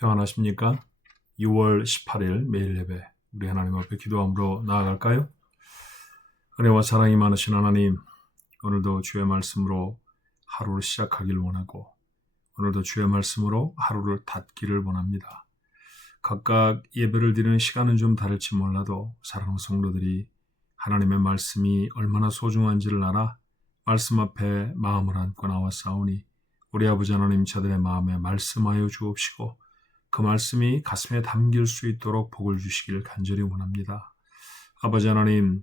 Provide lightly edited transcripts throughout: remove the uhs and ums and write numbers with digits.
평안하십니까? 6월 18일 매일 예배 우리 하나님 앞에 기도함으로 나아갈까요? 은혜와 사랑이 많으신 하나님, 오늘도 주의 말씀으로 하루를 시작하길 원하고 오늘도 주의 말씀으로 하루를 닫기를 원합니다. 각각 예배를 드리는 시간은 좀 다를지 몰라도 사랑하는 성도들이 하나님의 말씀이 얼마나 소중한지를 알아 말씀 앞에 마음을 안고 나왔사오니 우리 아버지 하나님, 저들의 마음에 말씀하여 주옵시고 그 말씀이 가슴에 담길 수 있도록 복을 주시길 간절히 원합니다. 아버지 하나님,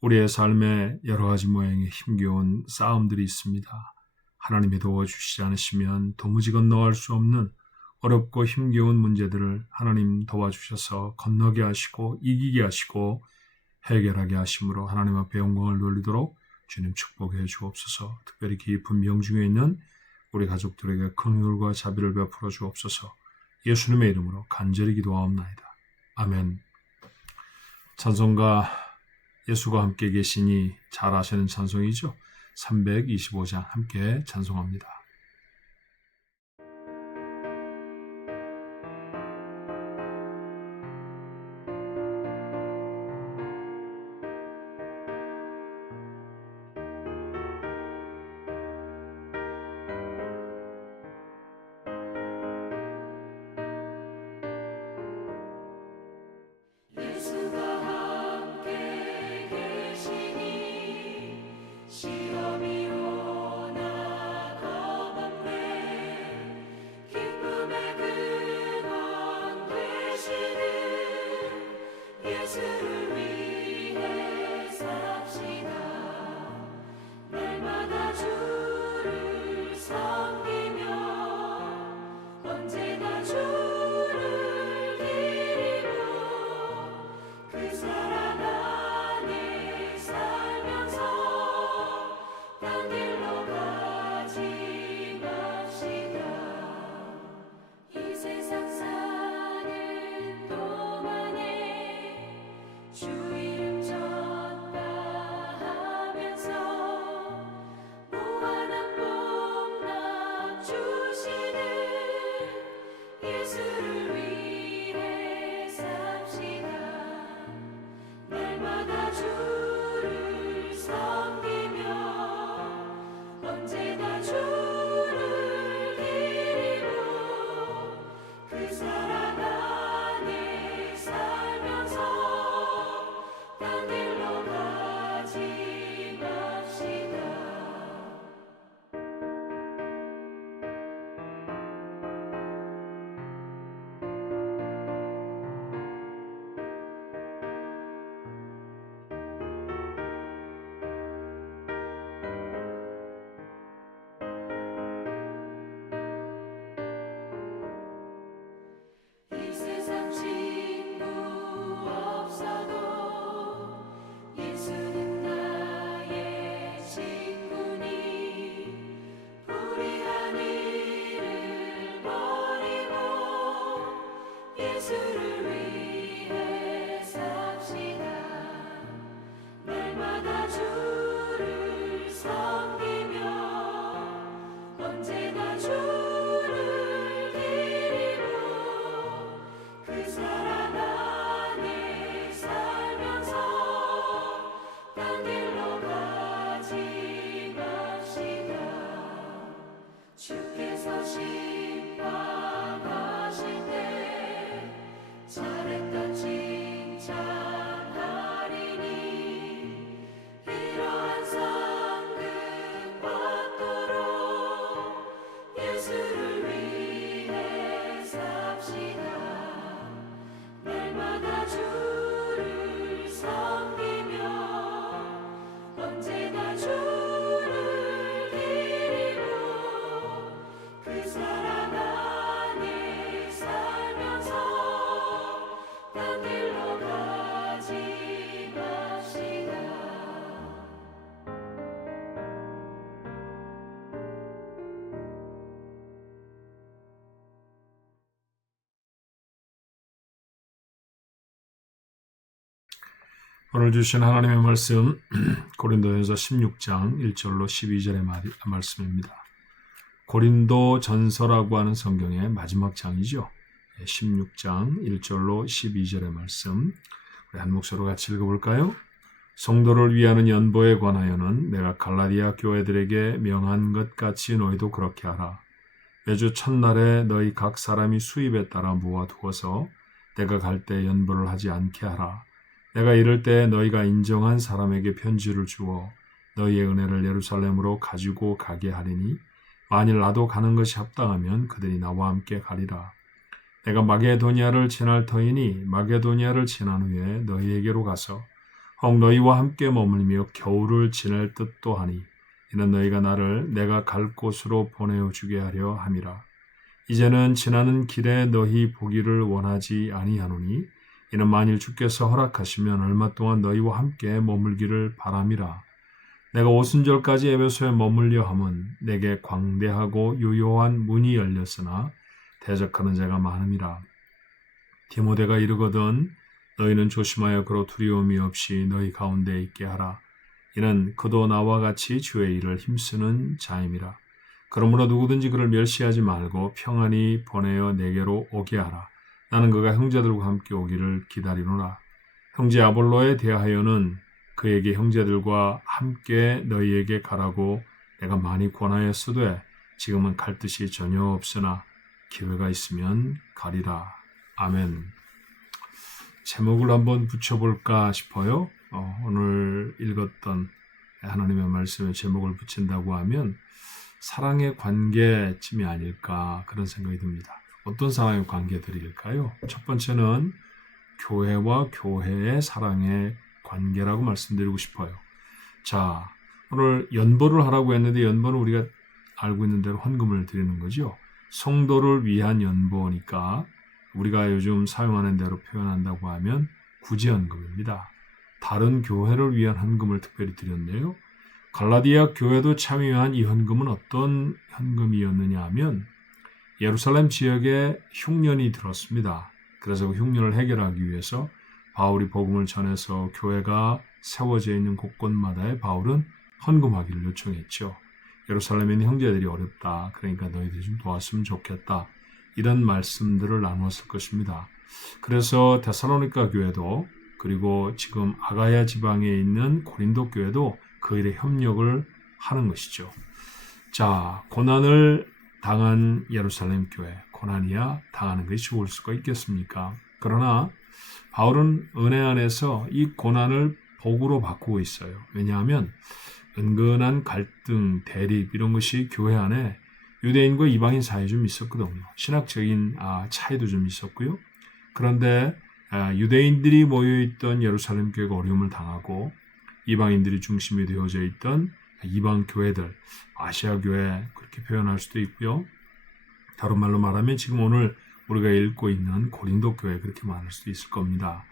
우리의 삶에 여러 가지 모양의 힘겨운 싸움들이 있습니다. 하나님이 도와주시지 않으시면 도무지 건너갈 수 없는 어렵고 힘겨운 문제들을 하나님 도와주셔서 건너게 하시고 이기게 하시고 해결하게 하심으로 하나님 앞에 영광을 돌리도록 주님 축복해 주옵소서. 특별히 깊은 명중에 있는 우리 가족들에게 긍휼과 자비를 베풀어 주옵소서. 예수님의 이름으로 간절히 기도하옵나이다. 아멘. 찬송가 예수가 함께 계시니 잘 아시는 찬송이죠. 325장 함께 찬송합니다. 오늘 주신 하나님의 말씀 고린도전서 16장 1절로 12절의 말씀입니다. 고린도 전서라고 하는 성경의 마지막 장이죠. 16장 1절로 12절의 말씀 우리 한 목소리로 같이 읽어볼까요? 성도를 위하는 연보에 관하여는 내가 갈라디아 교회들에게 명한 것 같이 너희도 그렇게 하라. 매주 첫날에 너희 각 사람이 수입에 따라 모아두어서 내가 갈 때 연보를 하지 않게 하라. 내가 이럴 때 너희가 인정한 사람에게 편지를 주어 너희의 은혜를 예루살렘으로 가지고 가게 하리니 만일 나도 가는 것이 합당하면 그들이 나와 함께 가리라. 내가 마게도니아를 지날 터이니 마게도니아를 지난 후에 너희에게로 가서 혹 너희와 함께 머물며 겨울을 지낼 듯도 하니 이는 너희가 나를 내가 갈 곳으로 보내어주게 하려 함이라. 이제는 지나는 길에 너희 보기를 원하지 아니하노니 이는 만일 주께서 허락하시면 얼마 동안 너희와 함께 머물기를 바람이라. 내가 오순절까지 에베소에 머물려 함은 내게 광대하고 유효한 문이 열렸으나 대적하는 자가 많음이라. 디모데가 이르거든 너희는 조심하여 그로 두려움이 없이 너희 가운데 있게 하라. 이는 그도 나와 같이 주의 일을 힘쓰는 자임이라. 그러므로 누구든지 그를 멸시하지 말고 평안히 보내어 내게로 오게 하라. 나는 그가 형제들과 함께 오기를 기다리노라. 형제 아볼로에 대하여는 그에게 형제들과 함께 너희에게 가라고 내가 많이 권하였으되 지금은 갈 뜻이 전혀 없으나 기회가 있으면 가리라. 아멘. 제목을 한번 붙여볼까 싶어요. 오늘 읽었던 하나님의 말씀에 제목을 붙인다고 하면 사랑의 관계쯤이 아닐까 그런 생각이 듭니다. 어떤 사랑의 관계들일까요? 첫 번째는 교회와 교회의 사랑의 관계라고 말씀드리고 싶어요. 자, 오늘 연보를 하라고 했는데 연보는 우리가 알고 있는 대로 헌금을 드리는 거죠. 성도를 위한 연보니까 우리가 요즘 사용하는 대로 표현한다고 하면 구제헌금입니다. 다른 교회를 위한 헌금을 특별히 드렸네요. 갈라디아 교회도 참여한 이 헌금은 어떤 헌금이었느냐 하면 예루살렘 지역에 흉년이 들었습니다. 그래서 그 흉년을 해결하기 위해서 바울이 복음을 전해서 교회가 세워져 있는 곳곳마다에 바울은 헌금하기를 요청했죠. 예루살렘에 있는 형제들이 어렵다. 그러니까 너희들이 좀 도왔으면 좋겠다. 이런 말씀들을 나누었을 것입니다. 그래서 데살로니가 교회도 그리고 지금 아가야 지방에 있는 고린도 교회도 그 일에 협력을 하는 것이죠. 자, 고난을 당한 예루살렘 교회, 고난이야 당하는 것이 좋을 수가 있겠습니까? 그러나 바울은 은혜 안에서 이 고난을 복으로 바꾸고 있어요. 왜냐하면 은근한 갈등, 대립 이런 것이 교회 안에 유대인과 이방인 사이에 좀 있었거든요. 신학적인 차이도 좀 있었고요. 그런데 유대인들이 모여있던 예루살렘 교회가 어려움을 당하고 이방인들이 중심이 되어져 있던 이방 교회들, 아시아 교회 그렇게 표현할 수도 있고요. 다른 말로 말하면 지금 오늘 우리가 읽고 있는 고린도 교회 그렇게 말할 수도 있을 겁니다.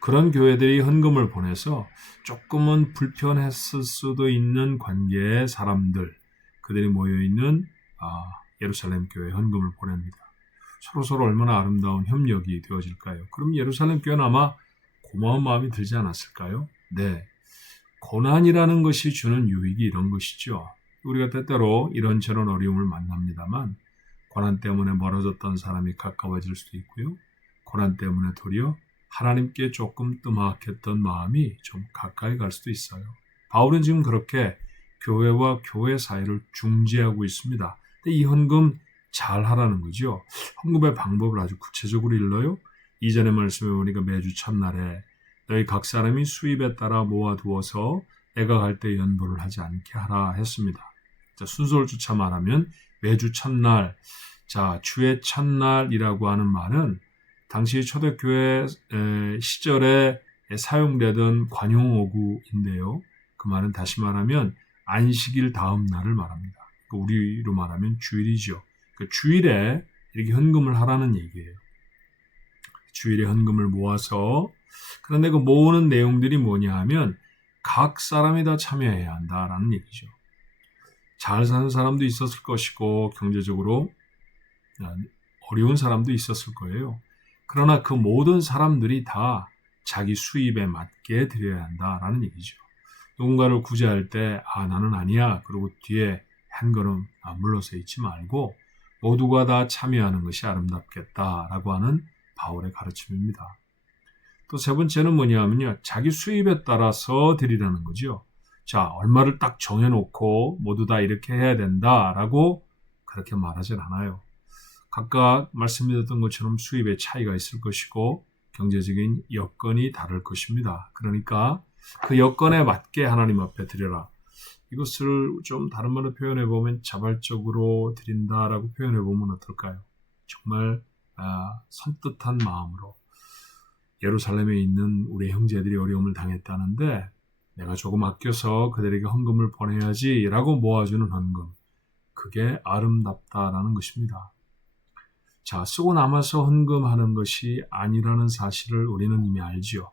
그런 교회들이 헌금을 보내서 조금은 불편했을 수도 있는 관계의 사람들, 그들이 모여있는 예루살렘 교회에 헌금을 보냅니다. 서로서로 얼마나 아름다운 협력이 되어질까요? 그럼 예루살렘 교회는 아마 고마운 마음이 들지 않았을까요? 네. 고난이라는 것이 주는 유익이 이런 것이죠. 우리가 때때로 이런저런 어려움을 만납니다만 고난 때문에 멀어졌던 사람이 가까워질 수도 있고요. 고난 때문에 도리어 하나님께 조금 뜸막했던 마음이 좀 가까이 갈 수도 있어요. 바울은 지금 그렇게 교회와 교회 사이를 중재하고 있습니다. 근데 이 헌금 잘 하라는 거죠. 헌금의 방법을 아주 구체적으로 일러요. 이전의 말씀에 보니까 매주 첫날에 너희 각 사람이 수입에 따라 모아두어서 내가 갈 때 연보를 하지 않게 하라 했습니다. 자, 순서를 쫓아 말하면 매주 첫날, 자, 주의 첫날이라고 하는 말은 당시 초대교회 시절에 사용되던 관용어구인데요. 그 말은 다시 말하면 안식일 다음 날을 말합니다. 우리로 말하면 주일이죠. 그 주일에 이렇게 헌금을 하라는 얘기예요. 주일에 헌금을 모아서 그런데 그 모으는 내용들이 뭐냐 하면 각 사람이 다 참여해야 한다라는 얘기죠. 잘 사는 사람도 있었을 것이고 경제적으로 어려운 사람도 있었을 거예요. 그러나 그 모든 사람들이 다 자기 수입에 맞게 드려야 한다라는 얘기죠. 누군가를 구제할 때 나는 아니야 그리고 뒤에 한 걸음 물러서 있지 말고 모두가 다 참여하는 것이 아름답겠다라고 하는 바울의 가르침입니다. 또 세 번째는 뭐냐면요. 자기 수입에 따라서 드리라는 거죠. 자, 얼마를 딱 정해놓고 모두 다 이렇게 해야 된다라고 그렇게 말하진 않아요. 각각 말씀드렸던 것처럼 수입의 차이가 있을 것이고 경제적인 여건이 다를 것입니다. 그러니까 그 여건에 맞게 하나님 앞에 드려라. 이것을 좀 다른 말로 표현해 보면 자발적으로 드린다라고 표현해 보면 어떨까요? 정말 선뜻한 마음으로 예루살렘에 있는 우리 형제들이 어려움을 당했다는데 내가 조금 아껴서 그들에게 헌금을 보내야지라고 모아주는 헌금. 그게 아름답다라는 것입니다. 자, 쓰고 남아서 헌금하는 것이 아니라는 사실을 우리는 이미 알지요.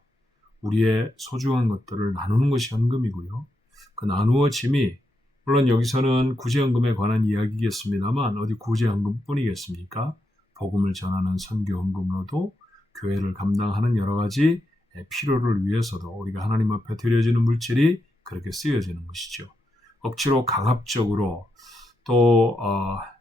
우리의 소중한 것들을 나누는 것이 헌금이고요. 그 나누어짐이 물론 여기서는 구제헌금에 관한 이야기겠습니다만 어디 구제헌금뿐이겠습니까? 복음을 전하는 선교헌금으로도 교회를 감당하는 여러 가지 필요를 위해서도 우리가 하나님 앞에 드려지는 물질이 그렇게 쓰여지는 것이죠. 억지로 강압적으로 또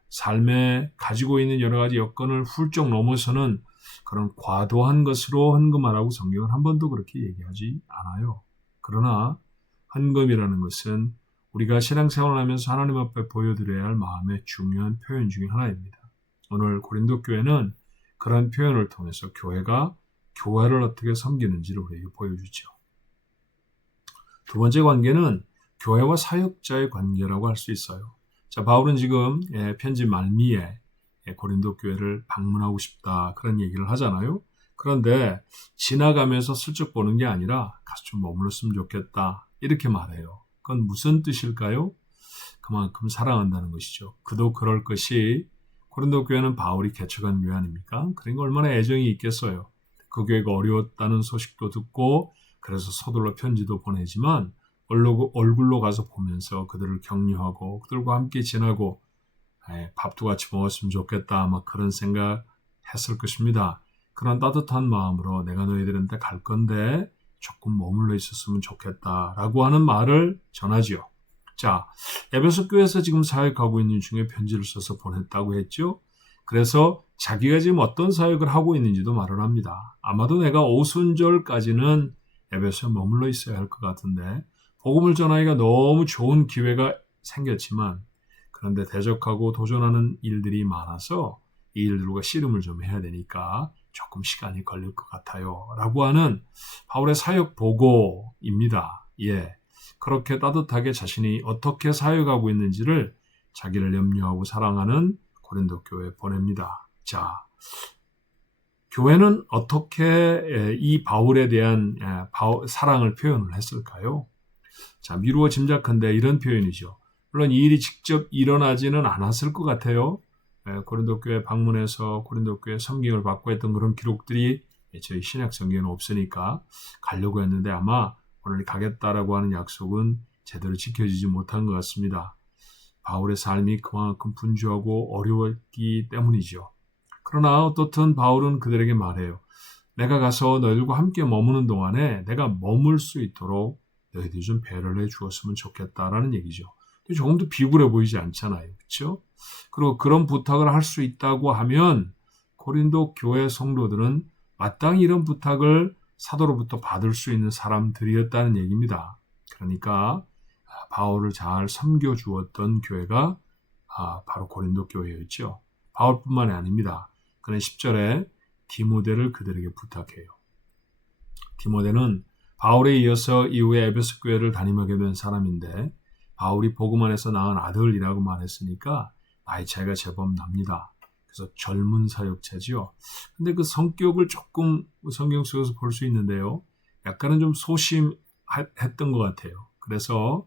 삶에 가지고 있는 여러 가지 여건을 훌쩍 넘어서는 그런 과도한 것으로 헌금하라고 성경은 한 번도 그렇게 얘기하지 않아요. 그러나 헌금이라는 것은 우리가 신앙생활을 하면서 하나님 앞에 보여드려야 할 마음의 중요한 표현 중에 하나입니다. 오늘 고린도 교회는 그런 표현을 통해서 교회가 교회를 어떻게 섬기는지를 우리에게 보여주죠. 두 번째 관계는 교회와 사역자의 관계라고 할 수 있어요. 자, 바울은 지금 편지 말미에 고린도 교회를 방문하고 싶다 그런 얘기를 하잖아요. 그런데 지나가면서 슬쩍 보는 게 아니라 가서 좀 머물렀으면 좋겠다 이렇게 말해요. 그건 무슨 뜻일까요? 그만큼 사랑한다는 것이죠. 그도 그럴 것이 고린도 교회는 바울이 개척한 교회 아닙니까? 그러니까 얼마나 애정이 있겠어요. 그 교회가 어려웠다는 소식도 듣고 그래서 서둘러 편지도 보내지만 얼굴로 가서 보면서 그들을 격려하고 그들과 함께 지나고 밥도 같이 먹었으면 좋겠다 막 그런 생각 했을 것입니다. 그런 따뜻한 마음으로 내가 너희들한테 갈 건데 조금 머물러 있었으면 좋겠다라고 하는 말을 전하지요. 자, 에베소 교회에서 지금 사역하고 있는 중에 편지를 써서 보냈다고 했죠. 그래서 자기가 지금 어떤 사역을 하고 있는지도 말을 합니다. 아마도 내가 오순절까지는 에베소에 머물러 있어야 할 것 같은데 복음을 전하기가 너무 좋은 기회가 생겼지만 그런데 대적하고 도전하는 일들이 많아서 이 일들과 씨름을 좀 해야 되니까 조금 시간이 걸릴 것 같아요. 라고 하는 바울의 사역 보고입니다. 예. 그렇게 따뜻하게 자신이 어떻게 사역하고 있는지를 자기를 염려하고 사랑하는 고린도 교회에 보냅니다. 자, 교회는 어떻게 이 바울에 대한 사랑을 표현을 했을까요? 자, 미루어 짐작한데 이런 표현이죠. 물론 이 일이 직접 일어나지는 않았을 것 같아요. 고린도 교회 방문해서 고린도 교회 섬김을 받고 했던 그런 기록들이 저희 신약 성경에는 없으니까 가려고 했는데 아마 오늘 가겠다라고 하는 약속은 제대로 지켜지지 못한 것 같습니다. 바울의 삶이 그만큼 분주하고 어려웠기 때문이죠. 그러나 어떻든 바울은 그들에게 말해요. 내가 가서 너희들과 함께 머무는 동안에 내가 머물 수 있도록 너희들이 좀 배려를 해 주었으면 좋겠다라는 얘기죠. 조금도 비굴해 보이지 않잖아요. 그렇죠? 그리고 그런 부탁을 할 수 있다고 하면 고린도 교회 성도들은 마땅히 이런 부탁을 사도로부터 받을 수 있는 사람들이었다는 얘기입니다. 그러니까 바울을 잘 섬겨주었던 교회가 바로 고린도 교회였죠. 바울뿐만이 아닙니다. 그는 10절에 디모데를 그들에게 부탁해요. 디모데는 바울에 이어서 이후에 에베소 교회를 담임하게 된 사람인데 바울이 복음 안에서 낳은 아들이라고 말했으니까 나이 차이가 제법 납니다. 그래서 젊은 사역자지요. 근데 그 성격을 조금 성경 속에서 볼 수 있는데요. 약간은 좀 소심했던 것 같아요. 그래서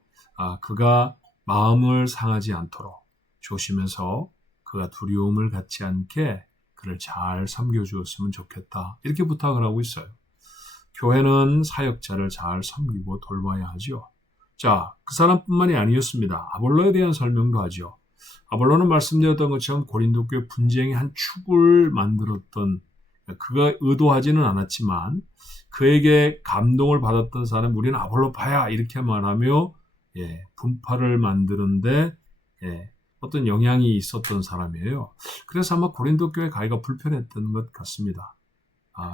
그가 마음을 상하지 않도록 조심해서 그가 두려움을 갖지 않게 그를 잘 섬겨주었으면 좋겠다. 이렇게 부탁을 하고 있어요. 교회는 사역자를 잘 섬기고 돌봐야 하죠. 자, 그 사람뿐만이 아니었습니다. 아볼로에 대한 설명도 하죠. 아볼로는 말씀드렸던 것처럼 고린도 교회 분쟁의 한 축을 만들었던 그가 의도하지는 않았지만 그에게 감동을 받았던 사람 우리는 아볼로파야 이렇게 말하며 분파를 만드는데 어떤 영향이 있었던 사람이에요. 그래서 아마 고린도 교회 가기가 불편했던 것 같습니다.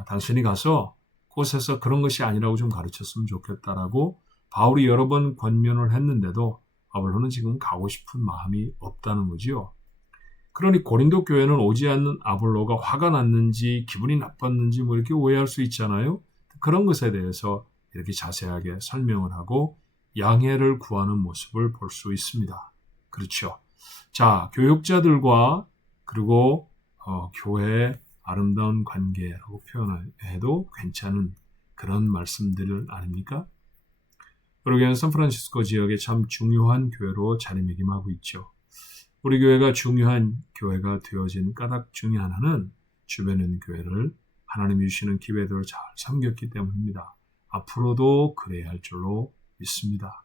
당신이 가서 곳에서 그런 것이 아니라고 좀 가르쳤으면 좋겠다라고 바울이 여러 번 권면을 했는데도 아볼로는 지금 가고 싶은 마음이 없다는 거지요. 그러니 고린도 교회는 오지 않는 아볼로가 화가 났는지 기분이 나빴는지 뭐 이렇게 오해할 수 있잖아요. 그런 것에 대해서 이렇게 자세하게 설명을 하고 양해를 구하는 모습을 볼 수 있습니다. 그렇죠. 자, 교육자들과 그리고 교회의 아름다운 관계라고 표현해도 괜찮은 그런 말씀들 아닙니까? 우리 샌프란시스코 지역에 참 중요한 교회로 자리매김하고 있죠. 우리 교회가 중요한 교회가 되어진 까닭 중에 하나는 주변에 있는 교회를 하나님이 주시는 기회대로 잘 섬겼기 때문입니다. 앞으로도 그래야 할 줄로 믿습니다.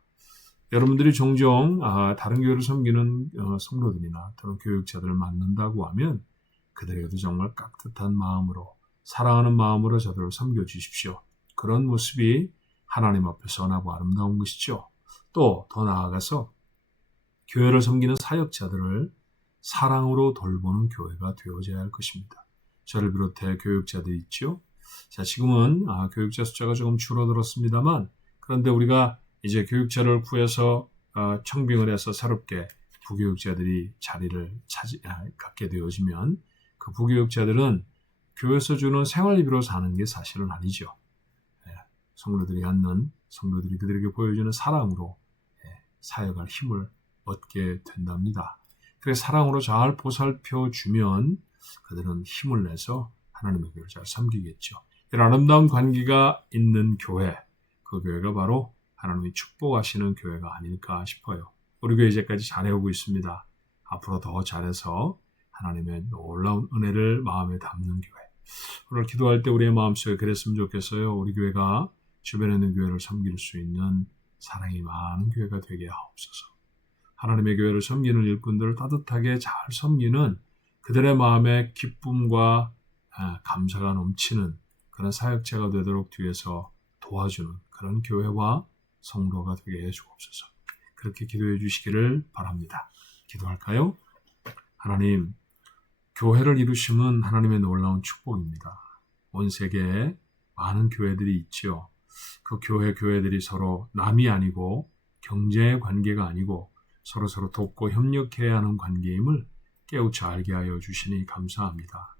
여러분들이 종종 다른 교회를 섬기는 성도들이나 또는 교육자들을 만난다고 하면 그들에게도 정말 깍듯한 마음으로 사랑하는 마음으로 저들을 섬겨주십시오. 그런 모습이 하나님 앞에 선하고 아름다운 것이죠. 또 더 나아가서 교회를 섬기는 사역자들을 사랑으로 돌보는 교회가 되어져야 할 것입니다. 저를 비롯해 교육자들이 있죠. 자, 지금은 교육자 숫자가 조금 줄어들었습니다만 그런데 우리가 이제 교육자를 구해서 청빙을 해서 새롭게 부교육자들이 자리를 갖게 되어지면 그 부교육자들은 교회에서 주는 생활비로 사는 게 사실은 아니죠. 성도들이 갖는 성도들이 그들에게 보여주는 사랑으로 사역할 힘을 얻게 된답니다. 그래서 사랑으로 잘 보살펴 주면 그들은 힘을 내서 하나님의 교회를 잘 섬기겠죠. 이런 아름다운 관계가 있는 교회, 그 교회가 바로 하나님이 축복하시는 교회가 아닐까 싶어요. 우리 교회 이제까지 잘해오고 있습니다. 앞으로 더 잘해서 하나님의 놀라운 은혜를 마음에 담는 교회. 오늘 기도할 때 우리의 마음속에 그랬으면 좋겠어요. 우리 교회가 주변에 있는 교회를 섬길 수 있는 사랑이 많은 교회가 되게 하옵소서. 하나님의 교회를 섬기는 일꾼들을 따뜻하게 잘 섬기는 그들의 마음에 기쁨과 감사가 넘치는 그런 사역자가 되도록 뒤에서 도와주는 그런 교회와 성도가 되게 해주옵소서. 그렇게 기도해 주시기를 바랍니다. 기도할까요? 하나님, 교회를 이루심은 하나님의 놀라운 축복입니다. 온 세계에 많은 교회들이 있지요. 그 교회들이 서로 남이 아니고 경제의 관계가 아니고 서로 돕고 협력해야 하는 관계임을 깨우쳐 알게 하여 주시니 감사합니다.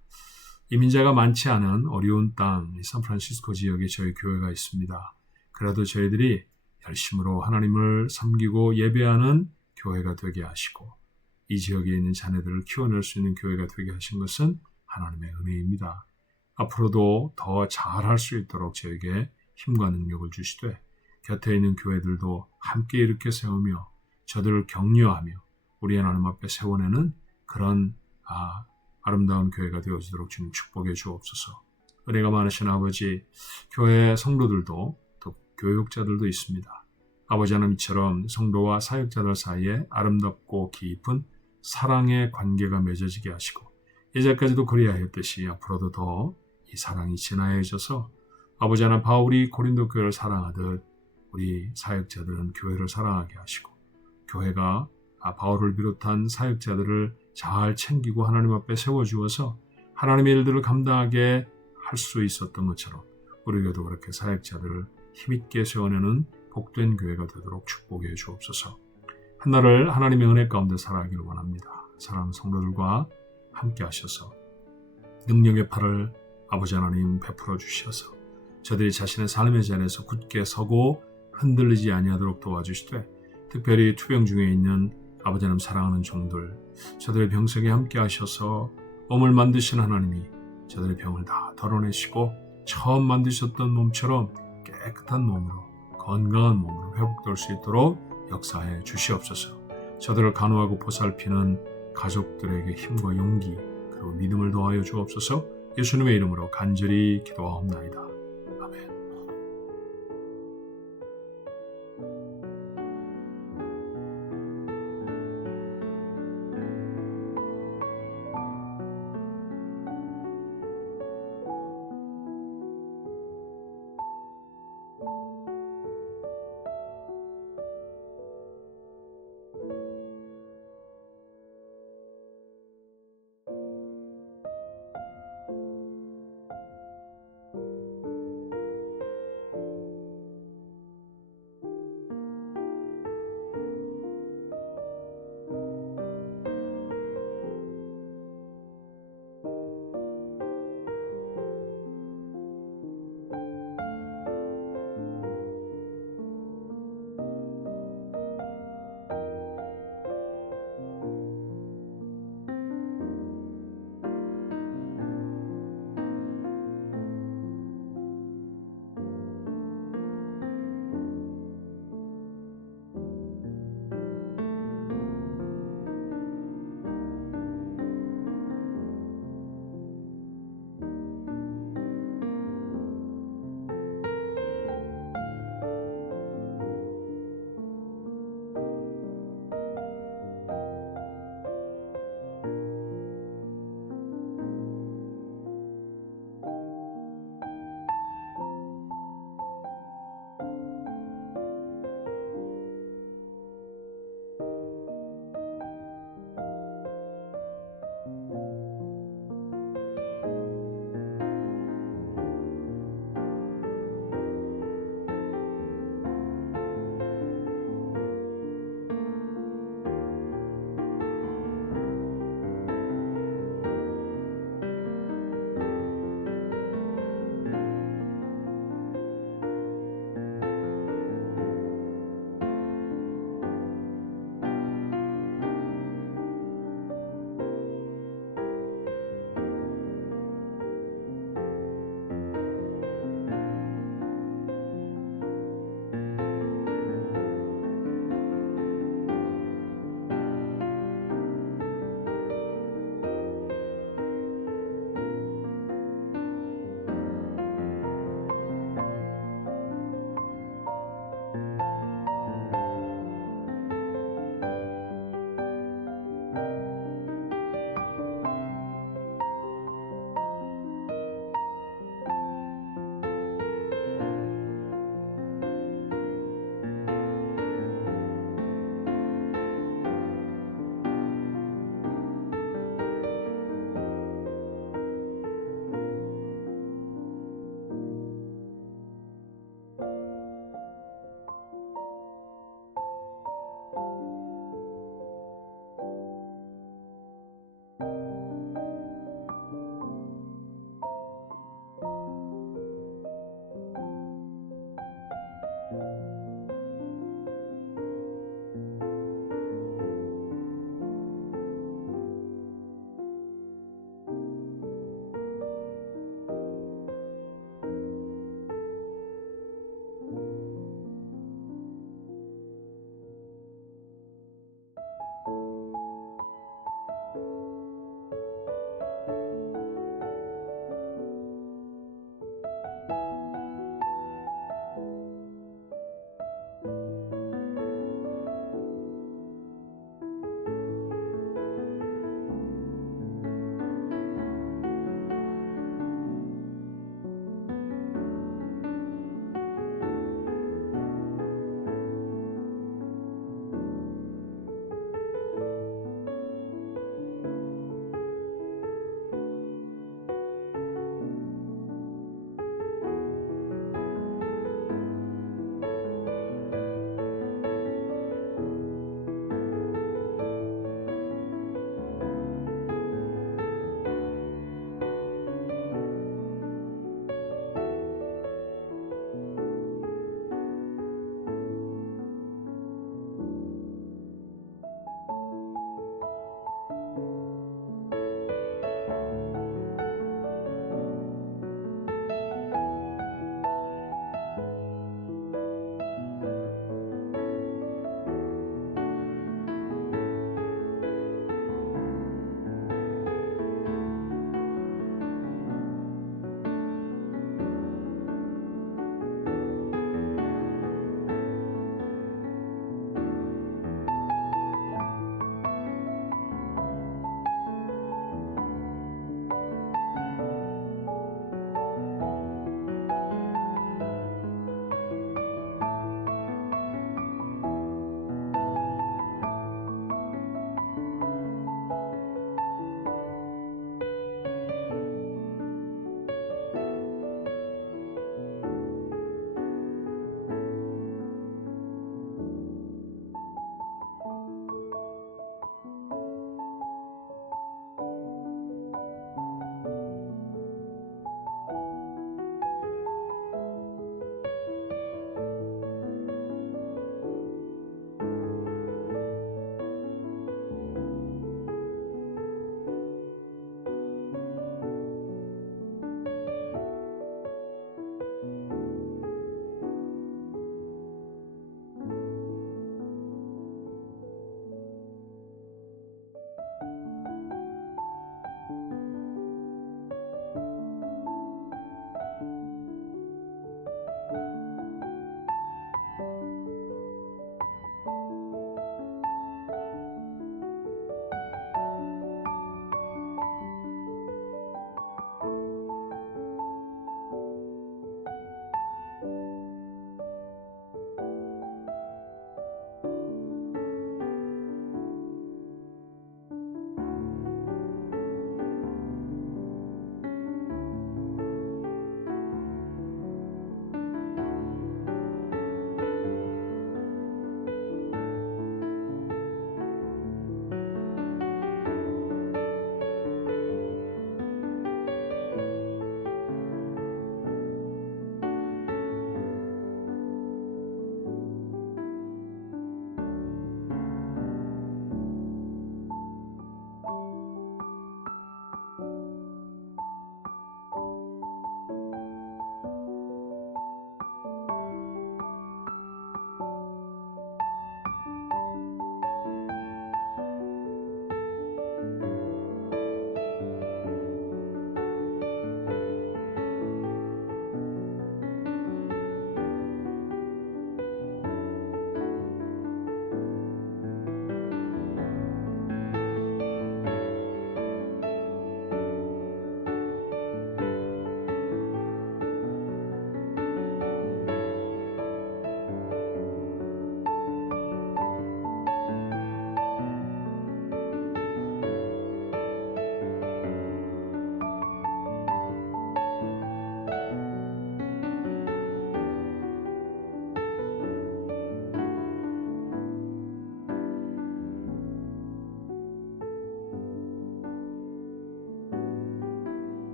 이민자가 많지 않은 어려운 땅 샌프란시스코 지역에 저희 교회가 있습니다. 그래도 저희들이 열심으로 하나님을 섬기고 예배하는 교회가 되게 하시고 이 지역에 있는 자녀들을 키워낼 수 있는 교회가 되게 하신 것은 하나님의 은혜입니다. 앞으로도 더 잘할 수 있도록 저에게 힘과 능력을 주시되 곁에 있는 교회들도 함께 이렇게 세우며 저들을 격려하며 우리 하나님 앞에 세워내는 그런 아름다운 교회가 되어지도록 주님 축복해 주옵소서. 은혜가 많으신 아버지, 교회 성도들도 또 교육자들도 있습니다. 아버지 하나님 이처럼 성도와 사역자들 사이에 아름답고 깊은 사랑의 관계가 맺어지게 하시고 이제까지도 그리하였듯이 앞으로도 더 이 사랑이 진화해져서 아버지 하나님 바울이 고린도 교회를 사랑하듯 우리 사역자들은 교회를 사랑하게 하시고 교회가 바울을 비롯한 사역자들을 잘 챙기고 하나님 앞에 세워주어서 하나님의 일들을 감당하게 할 수 있었던 것처럼 우리에게도 그렇게 사역자들을 힘있게 세워내는 복된 교회가 되도록 축복해 주옵소서. 한날을 하나님의 은혜 가운데 살아가기를 원합니다. 사랑하는 성도들과 함께 하셔서 능력의 팔을 아버지 하나님 베풀어 주셔서 저들이 자신의 삶의 자리에서 굳게 서고 흔들리지 아니하도록 도와주시되 특별히 투병 중에 있는 아버지 하나님 사랑하는 종들 저들의 병석에 함께 하셔서 몸을 만드신 하나님이 저들의 병을 다 덜어내시고 처음 만드셨던 몸처럼 깨끗한 몸으로 건강한 몸으로 회복될 수 있도록 역사해 주시옵소서. 저들을 간호하고 보살피는 가족들에게 힘과 용기 그리고 믿음을 더하여 주옵소서. 예수님의 이름으로 간절히 기도하옵나이다.